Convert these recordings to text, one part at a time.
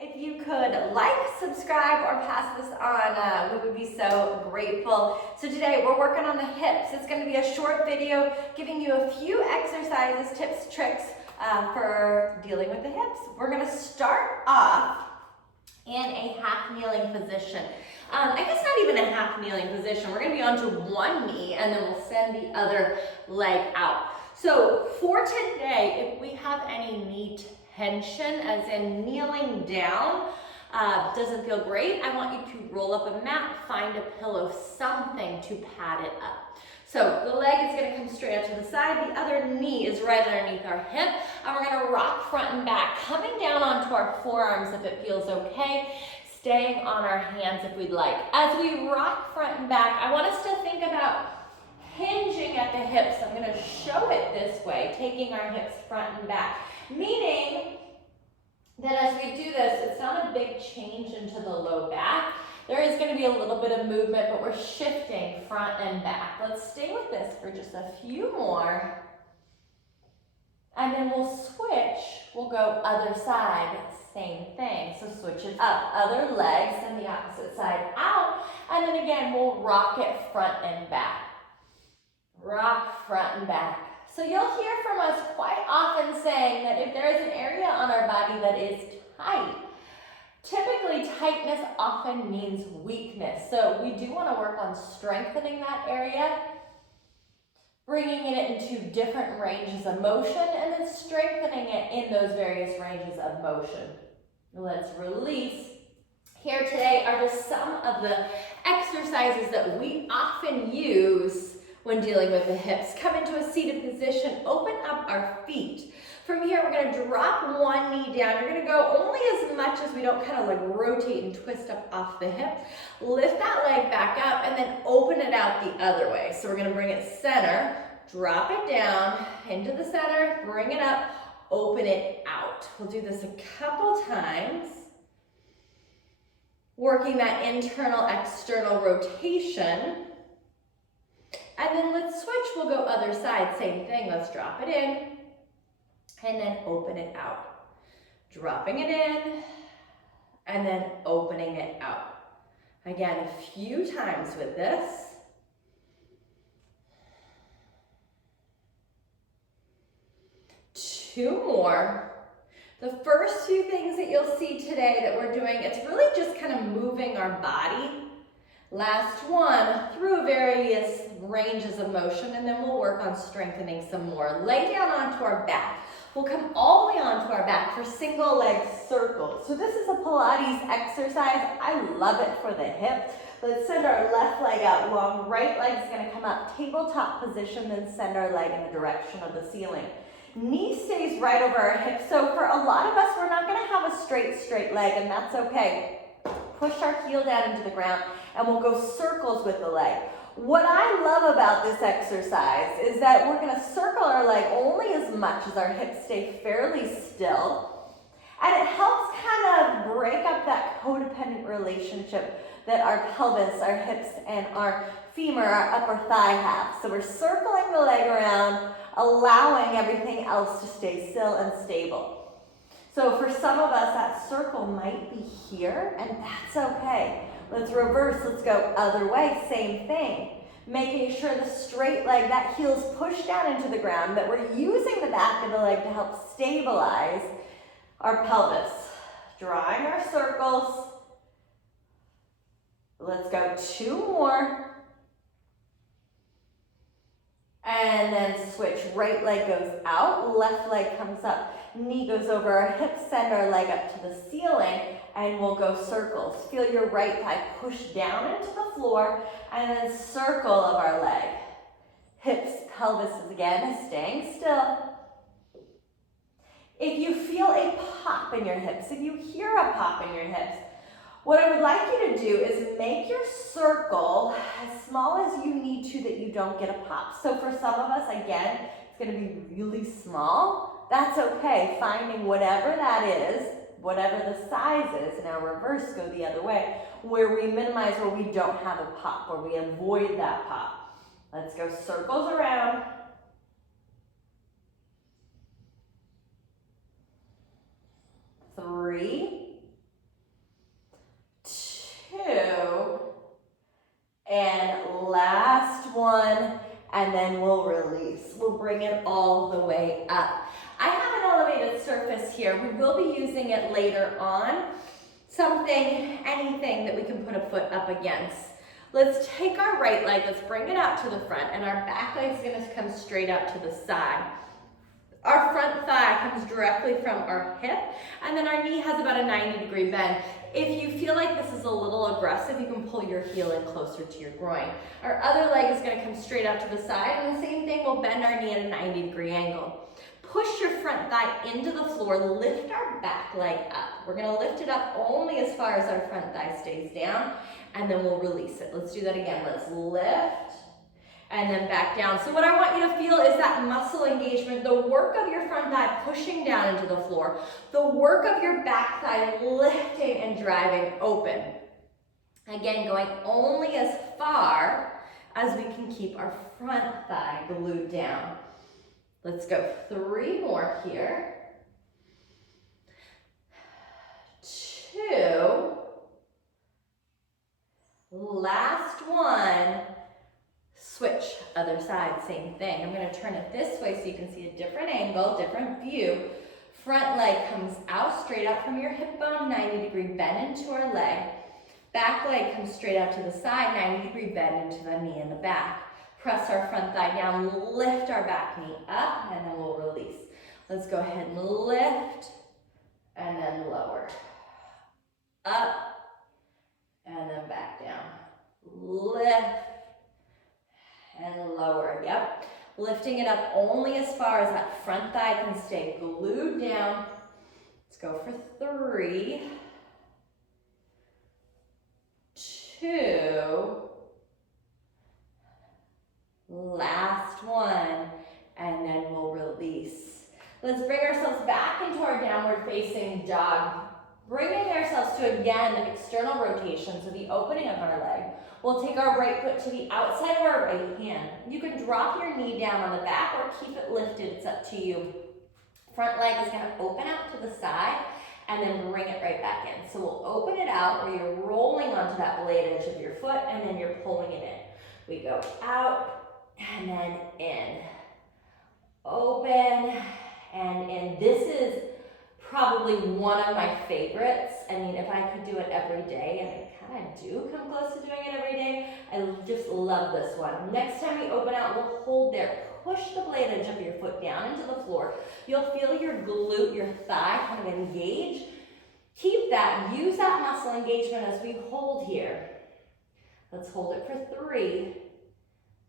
If you could like, subscribe, or pass this on, we would be so grateful. So today we're working on the hips. It's going to be a short video giving you a few exercises, tips, tricks for dealing with the hips. We're going to start off in a half kneeling position. I guess not even a half kneeling position. We're going to be onto one knee and then we'll send the other leg out. So for today, if we have any knee tension, as in kneeling down, doesn't feel great, I want you to roll up a mat, find a pillow, something to pad it up. So the leg is going to come straight out to the side, the other knee is right underneath our hip, and we're going to rock front and back, coming down onto our forearms if it feels okay, staying on our hands if we'd like. As we rock front and back, I want us to think about hinging at the hips. I'm going to show it this way, taking our hips front and back. Meaning that as we do this, it's not a big change into the low back. There is going to be a little bit of movement, but we're shifting front and back. Let's stay with this for just a few more. And then we'll switch. We'll go other side, same thing. So switch it up. Other leg, send the opposite side out. And then again, we'll rock it front and back. Rock front and back. So you'll hear from us quite often saying that if there is an area on our body that is tight, typically tightness often means weakness. So we do want to work on strengthening that area, bringing it into different ranges of motion, and then strengthening it in those various ranges of motion. Let's release. Here today are just some of the exercises that we often use when dealing with the hips. Come into a seated position, open up our feet. From here, we're going to drop one knee down. You're going to go only as much as we don't kind of like rotate and twist up off the hip. Lift that leg back up and then open it out the other way. So we're going to bring it center, drop it down into the center, bring it up, open it out. We'll do this a couple times, working that internal, external rotation. And then let's switch, we'll go other side, same thing, let's drop it in, and then open it out. Dropping it in, and then opening it out. Again, a few times with this. Two more. The first few things that you'll see today that we're doing, it's really just kind of moving our body. Last one, through various ranges of motion, and then we'll work on strengthening some more. Lay down onto our back. We'll come all the way onto our back for single leg circles. So this is a Pilates exercise. I love it for the hip. Let's send our left leg out long. Right leg's going to come up, tabletop position, then send our leg in the direction of the ceiling. Knee stays right over our hip. So for a lot of us, we're not going to have a straight leg, and that's okay. Push our heel down into the ground, and we'll go circles with the leg. What I love about this exercise is that we're going to circle our leg only as much as our hips stay fairly still, and it helps kind of break up that codependent relationship that our pelvis, our hips, and our femur, our upper thigh have. So we're circling the leg around, allowing everything else to stay still and stable. So for some of us, that circle might be here, and that's okay. Let's reverse, let's go other way, same thing. Making sure the straight leg, that heel's pushed down into the ground, that we're using the back of the leg to help stabilize our pelvis. Drawing our circles. Let's go two more. And then switch, right leg goes out, left leg comes up. Knee goes over our hips, send our leg up to the ceiling, and we'll go circles. Feel your right thigh push down into the floor, and then circle of our leg. Hips, pelvis again, staying still. If you feel a pop in your hips, if you hear a pop in your hips, what I would like you to do is make your circle as small as you need to that you don't get a pop. So for some of us, again, it's going to be really small. That's okay, finding whatever that is, whatever the size is. Now reverse, go the other way, where we minimize, where we don't have a pop, where we avoid that pop. Let's go circles around. 3, here. We will be using it later on. Something, anything that we can put a foot up against. Let's take our right leg, let's bring it out to the front, and our back leg is gonna come straight out to the side. Our front thigh comes directly from our hip, and then our knee has about a 90-degree bend. If you feel like this is a little aggressive, you can pull your heel in closer to your groin. Our other leg is gonna come straight out to the side, and the same thing, we'll bend our knee at a 90-degree angle. Push your front thigh into the floor, lift our back leg up. We're gonna lift it up only as far as our front thigh stays down, and then we'll release it. Let's do that again. Let's lift, and then back down. So what I want you to feel is that muscle engagement, the work of your front thigh pushing down into the floor, the work of your back thigh lifting and driving open. Again, going only as far as we can keep our front thigh glued down. Let's go 3 more here. 2. Last one. Switch, other side, same thing. I'm gonna turn it this way so you can see a different angle, different view. Front leg comes out, straight out from your hip bone, 90-degree bend into our leg. Back leg comes straight out to the side, 90-degree bend into the knee in the back. Press our front thigh down, lift our back knee up, and then we'll release. Let's go ahead and lift, and then lower. Up, and then back down. Lift, and lower, yep. Lifting it up only as far as that front thigh can stay glued down. Let's go for 3, 2, last one, and then we'll release. Let's bring ourselves back into our downward facing dog. Bringing ourselves to, again, external rotation, so the opening of our leg. We'll take our right foot to the outside of our right hand. You can drop your knee down on the back or keep it lifted, it's up to you. Front leg is gonna open out to the side and then bring it right back in. So we'll open it out where you're rolling onto that blade edge of your foot and then you're pulling it in. We go out and then in. Open and in. This is probably one of my favorites. I mean, if I could do it every day, and I kind of do come close to doing it every day, I just love this one. Next time we open out, we'll hold there. Push the blade edge of your foot down into the floor. You'll feel your glute, your thigh kind of engage. Keep that, use that muscle engagement as we hold here. Let's hold it for 3,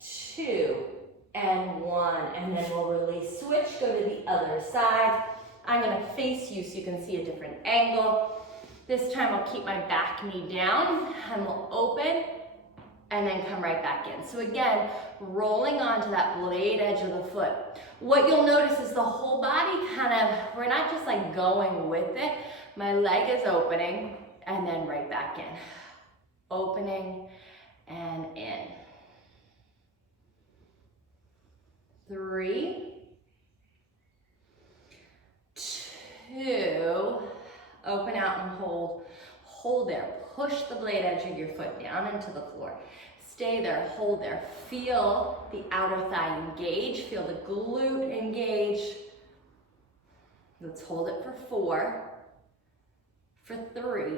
2, and 1, and then we'll release. Switch, go to the other side. I'm gonna face you so you can see a different angle. This time I'll keep my back knee down and we'll open and then come right back in. So again, rolling onto that blade edge of the foot. What you'll notice is the whole body kind of, we're not just like going with it. My leg is opening and then right back in. Opening and in. 3, 2, open out and hold. Hold there. Push the blade edge of your foot down into the floor. Stay there, hold there. Feel the outer thigh engage. Feel the glute engage. Let's hold it for 4, for 3,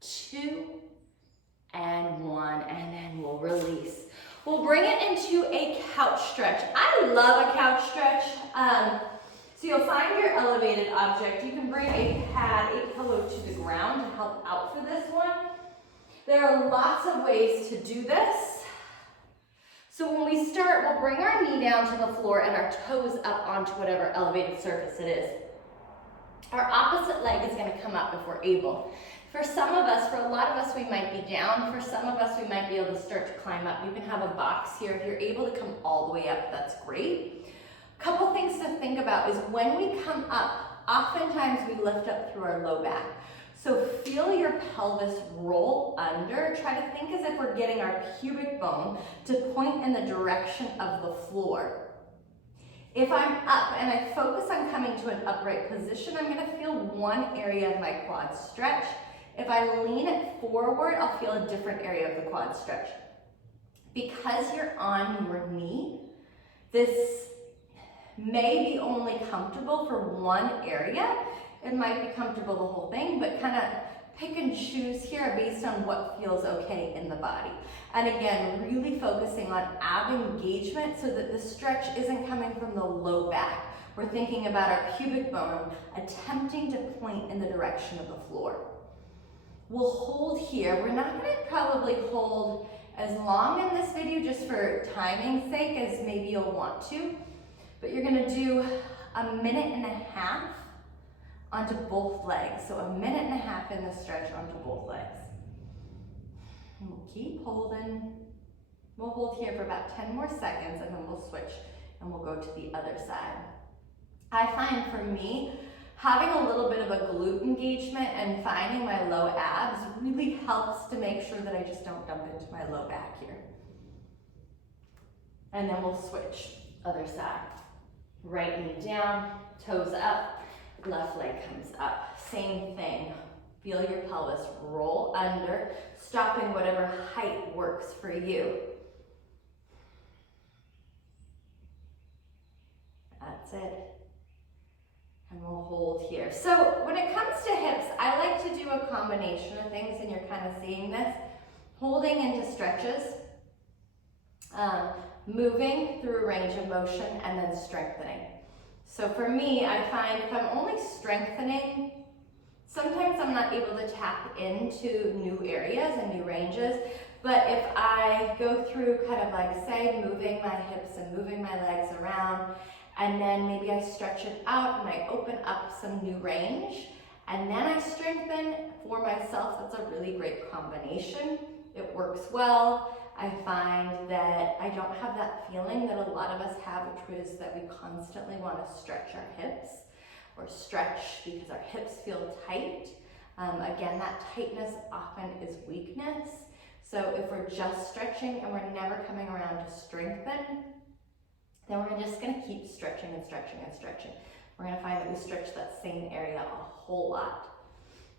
2, and 1, and then we'll release. We'll bring it into a couch stretch. I love a couch stretch. So you'll find your elevated object. You can bring a pad, a pillow to the ground to help out for this one. There are lots of ways to do this. So when we start, we'll bring our knee down to the floor and our toes up onto whatever elevated surface it is. Our opposite leg is gonna come up if we're able. For some of us, for a lot of us, we might be down. For some of us, we might be able to start to climb up. You can have a box here. If you're able to come all the way up, that's great. Couple things to think about is when we come up, oftentimes we lift up through our low back. So feel your pelvis roll under. Try to think as if we're getting our pubic bone to point in the direction of the floor. If I'm up and I focus on coming to an upright position, I'm gonna feel one area of my quad stretch. If I lean it forward, I'll feel a different area of the quad stretch. Because you're on your knee, this may be only comfortable for one area. It might be comfortable the whole thing, but kind of pick and choose here based on what feels okay in the body. And again, really focusing on ab engagement so that the stretch isn't coming from the low back. We're thinking about our pubic bone attempting to point in the direction of the floor. We'll hold here. We're not going to probably hold as long in this video just for timing's sake as maybe you'll want to, but you're going to do 1.5 minutes onto both legs. So 1.5 minutes in the stretch onto both legs. And we'll keep holding. We'll hold here for about 10 more seconds and then we'll switch and we'll go to the other side. I find for me, having a little bit of a glute engagement and finding my low abs really helps to make sure that I just don't dump into my low back here. And then we'll switch, other side. Right knee down, toes up, left leg comes up. Same thing, feel your pelvis roll under, stopping whatever height works for you. That's it. And we'll hold here. So when it comes to hips, I like to do a combination of things, and you're kind of seeing this. Holding into stretches, moving through a range of motion, and then strengthening. So for me, I find if I'm only strengthening, sometimes I'm not able to tap into new areas and new ranges. But if I go through kind of like, say, moving my hips and moving my legs around, and then maybe I stretch it out and I open up some new range, and then I strengthen for myself. That's a really great combination. It works well. I find that I don't have that feeling that a lot of us have, which is that we constantly want to stretch our hips or stretch because our hips feel tight. Again, that tightness often is weakness. So if we're just stretching and we're never coming around to strengthen, then we're just going to keep stretching and stretching and stretching. We're going to find that we stretch that same area a whole lot.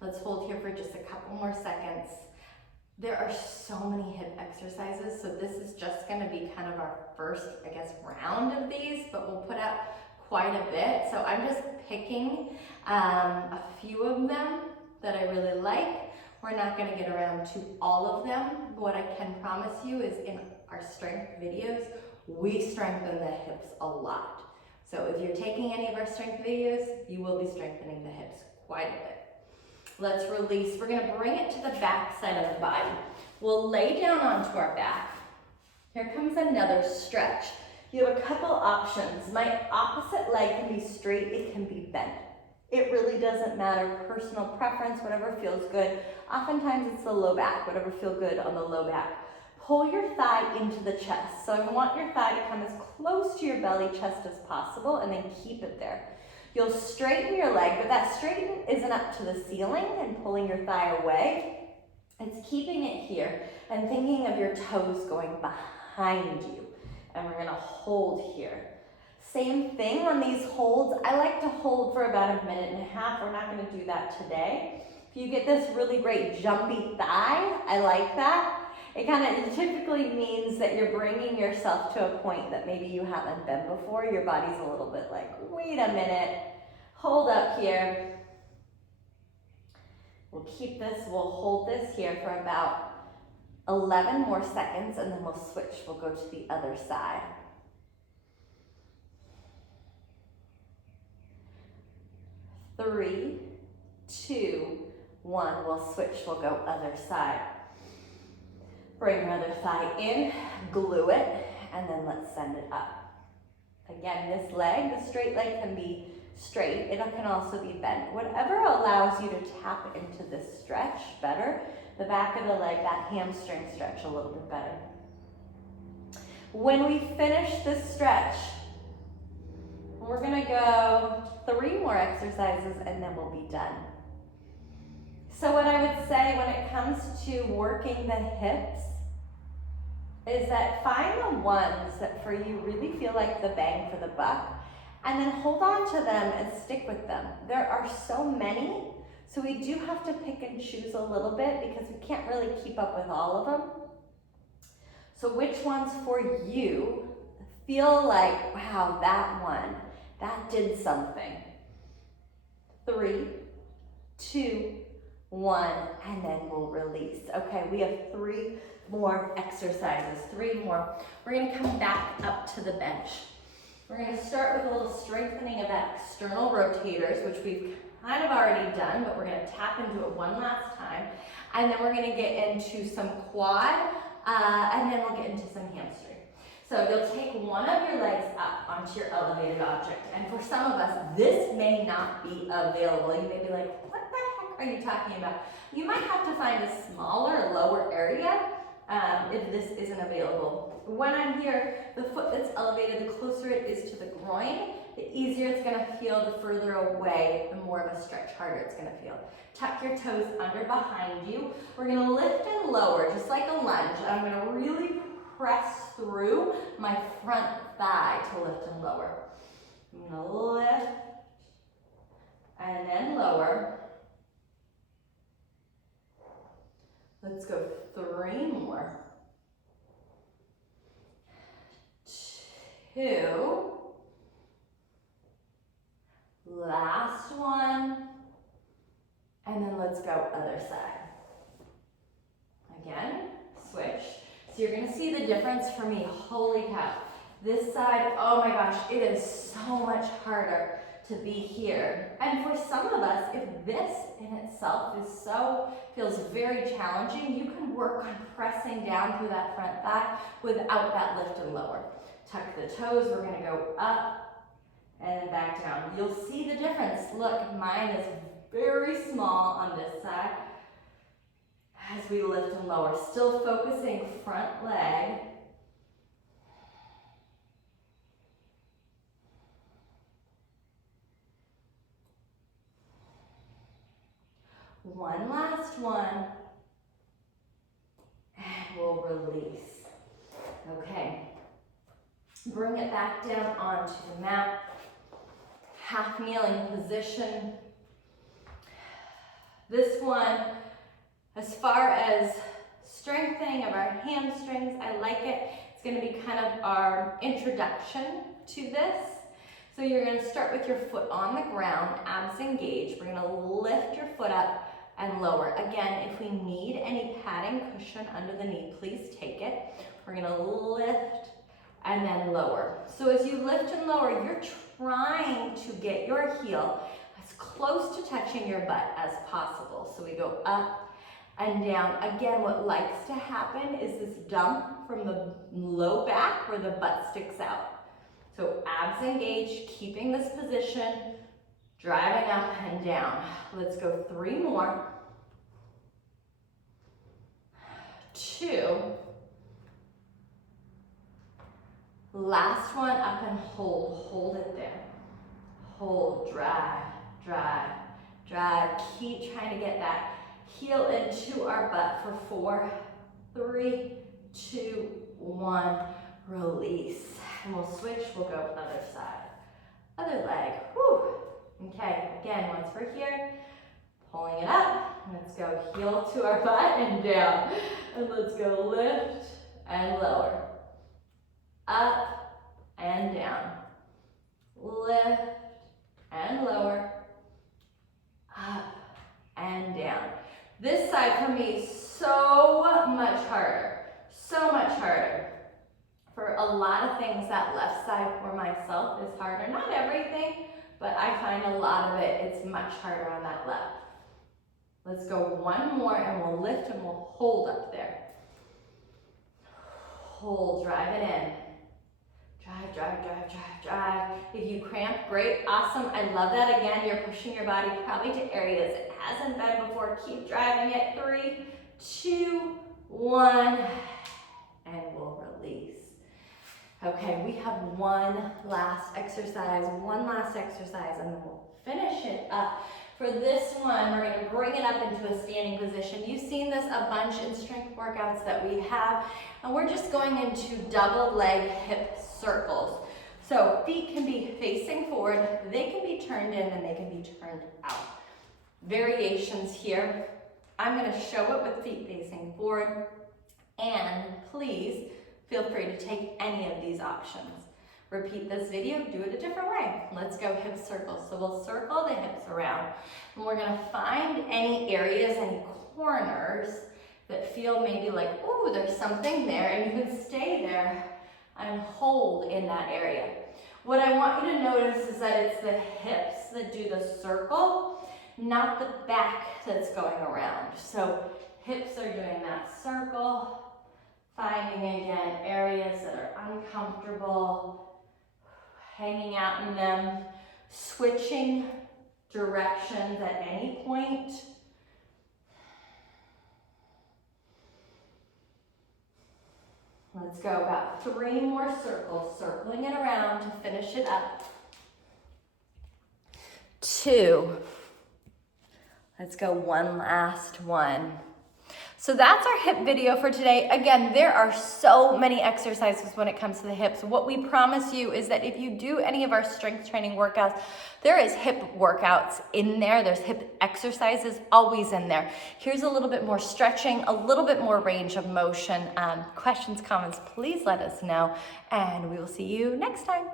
Let's hold here for just a couple more seconds. There are so many hip exercises, so this is just going to be kind of our first, I guess, round of these, but we'll put out quite a bit. So I'm just picking a few of them that I really like. We're not going to get around to all of them. What I can promise you is in our strength videos, we strengthen the hips a lot. So if you're taking any of our strength videos, you will be strengthening the hips quite a bit. Let's release. We're going to bring it to the back side of the body. We'll lay down onto our back. Here comes another stretch. You have a couple options. My opposite leg can be straight, it can be bent. It really doesn't matter, personal preference, whatever feels good. Oftentimes it's the low back, whatever feels good on the low back. Pull your thigh into the chest. So I want your thigh to come as close to your belly chest as possible and then keep it there. You'll straighten your leg, but that straighten isn't up to the ceiling and pulling your thigh away. It's keeping it here and thinking of your toes going behind you. And we're gonna hold here. Same thing on these holds. I like to hold for about 1.5 minutes. We're not gonna do that today. If you get this really great jumpy thigh, I like that. It typically means that you're bringing yourself to a point that maybe you haven't been before. Your body's a little bit like, wait a minute, hold up here. We'll keep this, we'll hold this here for about 11 more seconds and then we'll switch. We'll go to the other side. Three, two, one. We'll switch, we'll go other side. Bring your other thigh in, glue it, and then let's send it up. Again, this leg, the straight leg can be straight. It can also be bent. Whatever allows you to tap into this stretch better. The back of the leg, that hamstring stretch a little bit better. When we finish this stretch, we're gonna go 3 more exercises and then we'll be done. So what I would say when it comes to working the hips is that find the ones that for you really feel like the bang for the buck, and then hold on to them and stick with them. There are so many, so we do have to pick and choose a little bit because we can't really keep up with all of them. So which ones for you feel like, wow, that one That did something. 3, 2, 1, and then we'll release. Okay, we have 3 more exercises, 3 more. We're gonna come back up to the bench. We're gonna start with a little strengthening of that external rotators, which we've kind of already done, but we're gonna tap into it one last time. And then we're gonna get into some quad, and then we'll get into some hamstring. So you'll take one of your legs up onto your elevated object. And for some of us, this may not be available. You may be like, what the heck are you talking about? You might have to find a smaller, lower area if this isn't available. When I'm here, the foot that's elevated, the closer it is to the groin, the easier it's gonna feel. The further away, the more of a stretch, harder it's gonna feel. Tuck your toes under behind you. We're gonna lift and lower, just like a lunge. I'm gonna really press through my front thigh to lift and lower. I'm gonna lift and then lower. Let's go 3 more. 2. Last one. And then let's go other side. Again, switch. So you're gonna see the difference for me. Holy cow. This side, oh my gosh, it is so much harder to be here. And for some of us, if this in itself feels very challenging, you can work on pressing down through that front thigh without that lift and lower. Tuck the toes, we're gonna go up and then back down. You'll see the difference. Look, mine is very small on this side as we lift and lower. Still focusing front leg. One last one, and we'll release. Okay, bring it back down onto the mat. Half kneeling position. This one, as far as strengthening of our hamstrings, I like it. It's gonna be kind of our introduction to this. So you're gonna start with your foot on the ground, abs engaged. We're gonna lift your foot up and lower. Again, if we need any padding cushion under the knee, please take it. We're gonna lift and then lower. So as you lift and lower, you're trying to get your heel as close to touching your butt as possible. So we go up and down. Again, what likes to happen is this dump from the low back where the butt sticks out. So abs engaged, keeping this position, driving up and down. Let's go 3 more. 2. Last one, up and hold. Hold it there. Hold, drive, drive, drive. Keep trying to get that heel into our butt for 4, 3, 2, 1. Release. And we'll switch, we'll go other side. Other leg, whew. Okay, again, once we're here, pulling it up. Let's go heel to our butt and down. And let's go lift and lower. Up and down. Lift and lower. Up and down. This side for me is so much harder. So much harder. For a lot of things, that left side for myself is harder. Not everything, but I find a lot of it, it's much harder on that left. Let's go 1 more and we'll lift and we'll hold up there. Hold, drive it in. Drive, drive, drive, drive, drive. If you cramp, great, awesome. I love that. Again, you're pushing your body probably to areas it hasn't been before. Keep driving it. 3, 2, 1, and we'll release. Okay, we have one last exercise, and then we'll finish it up. For this one, we're gonna bring it up into a standing position. You've seen this a bunch in strength workouts that we have, and we're just going into double leg hip circles. So feet can be facing forward, they can be turned in, and they can be turned out. Variations here. I'm gonna show it with feet facing forward, and please feel free to take any of these options. Repeat this video, do it a different way. Let's go hip circles. So we'll circle the hips around, and we're gonna find any areas, any corners that feel maybe like, ooh, there's something there, and you can stay there and hold in that area. What I want you to notice is that it's the hips that do the circle, not the back that's going around. So hips are doing that circle, finding again areas that are uncomfortable, hanging out in them, switching directions at any point. Let's go about 3 more circles, circling it around to finish it up. 2. Let's go one last one. So that's our hip video for today. Again, there are so many exercises when it comes to the hips. What we promise you is that if you do any of our strength training workouts, there is hip workouts in there. There's hip exercises always in there. Here's a little bit more stretching, a little bit more range of motion. Questions, comments, please let us know, and we will see you next time.